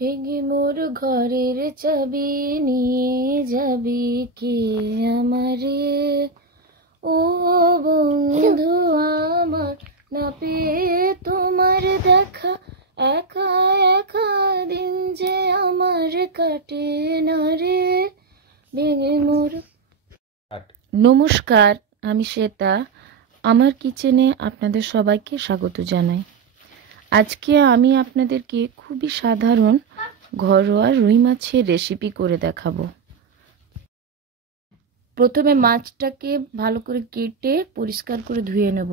ভেঙে মোর ঘরের চাবি নিয়ে যাবি কে আমারে, ও বন্ধু আমার না পেয়ে তোমার দেখা, একা একা দিন যে আমার কাটে না রে, ভেঙে মোর। নমস্কার, আমি শ্বেতা। আমার কিচেনে আপনাদের সবাইকে স্বাগত জানাই। আজকে আমি আপনাদেরকে খুবই সাধারণ ঘরোয়া রুই মাছের রেসিপি করে দেখাবো। প্রথমে মাছটাকে ভালো করে কেটে পরিষ্কার করে ধুয়ে নেব।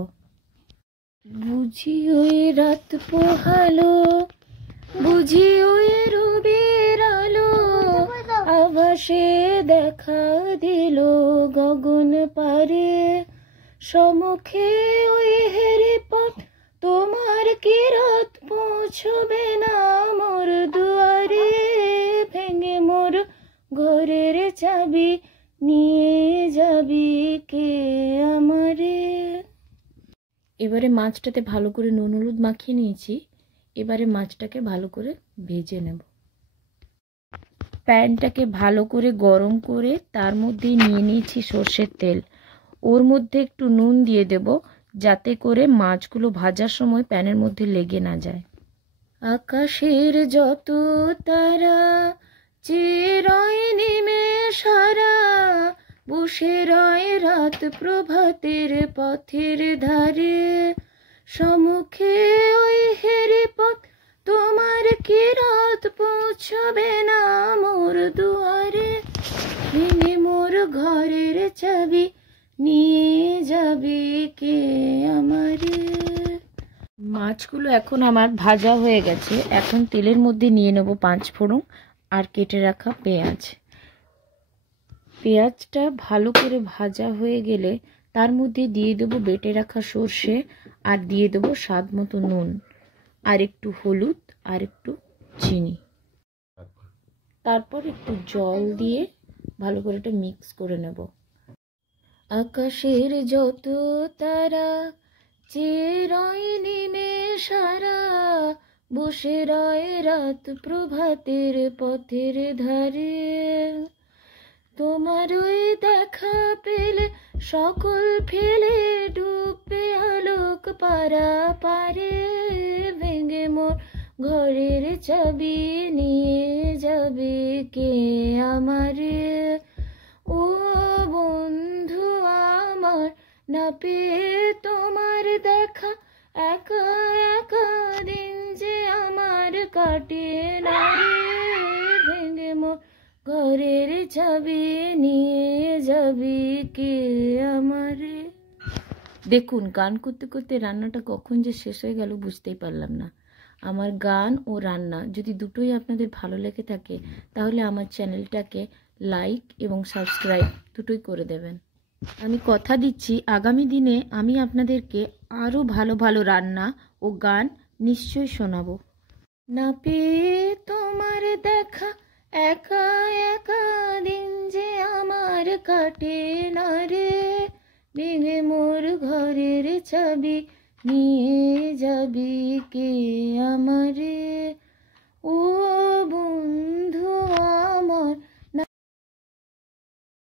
বুঝি ওই রাত পোহালো, বুঝি ওই রবির আলো, আভাসে দেখা দিল গগন পারে, সমুখে ওই হেরি পথ তোমার কি রাত পৌঁছবে না মোর দুয়ারে, ভেঙে মোর ঘরের চাবি নিয়ে যাবি কে আমারে। এবারে মাছটাতে ভালো করে নুন হলুদ মাখিয়ে নিয়েছি। এবারে মাছটাকে ভালো করে ভেজে নেব। প্যানটাকে ভালো করে গরম করে তার মধ্যে নিয়ে নিয়েছি সর্ষের তেল। ওর মধ্যে একটু নুন দিয়ে দেব, যাতে করে মাছগুলো ভাজার সময় প্যানের মধ্যে লেগে না যায়। আকাশের যত তারা চিরই নেমে সারা, বসে রয় রাত প্রভাতের পথের ধারে, সম্মুখে ওই হেরি পথ তোমার কি রাত পৌঁছবে না মোর দুয়ারে, ভেঙে মোর ঘরের চাবি নিয়ে যাবি কে আমারে। মাছগুলো এখন আমার ভাজা হয়ে গেছে। এখন তেলের মধ্যে নিয়ে নেব 5 ফোড়ন আর কেটে রাখা পেঁয়াজ। পেঁয়াজটা ভালো করে ভাজা হয়ে গেলে তার মধ্যে দিয়ে দেবো বেটে রাখা সর্ষে, আর দিয়ে দেবো স্বাদ মতো নুন, আর একটু হলুদ, আর একটু চিনি। তারপর একটু জল দিয়ে ভালো করে এটা মিক্স করে নেব। আকাশের যত তারা চিরই নেমে সারা, বসে রয় রাত প্রভাতের পথের ধারে, তোমার ওই দেখা পেলে সকল ফেলে ডুবে আলোক পারা পারে, ভেঙে মোর ঘরের চাবি নিয়ে যাবে কে আমারে, ও বন্ধু আমার না পেয়ে তোমার দেখা, একা একা দিন যে আমার কাটে না রে, ভেঙে মোর ঘরের চাবি নিয়ে যাবি কে আমারে। দেখুন, গান করতে করতে রান্নাটা কখন যে শেষ হয়ে গেল বুঝতেই পারলাম না। আমার গান ও রান্না যদি দুটোই আপনাদের ভালো লেগে থাকে, তাহলে আমার চ্যানেলটাকে লাইক এবং সাবস্ক্রাইব দুটোই করে দেবেন। আমি কথা দিচ্ছি আগামী দিনে আমি আপনাদেরকে আরও ভালো ভালো রান্না ও গান নিশ্চয়ই শোনাবো। না পেয়ে তোমার দেখা, একা একা দিন যে আমার কাটে না রে, ভেঙে মোর ঘরের চাবি নিয়ে যাবি কে আমারে।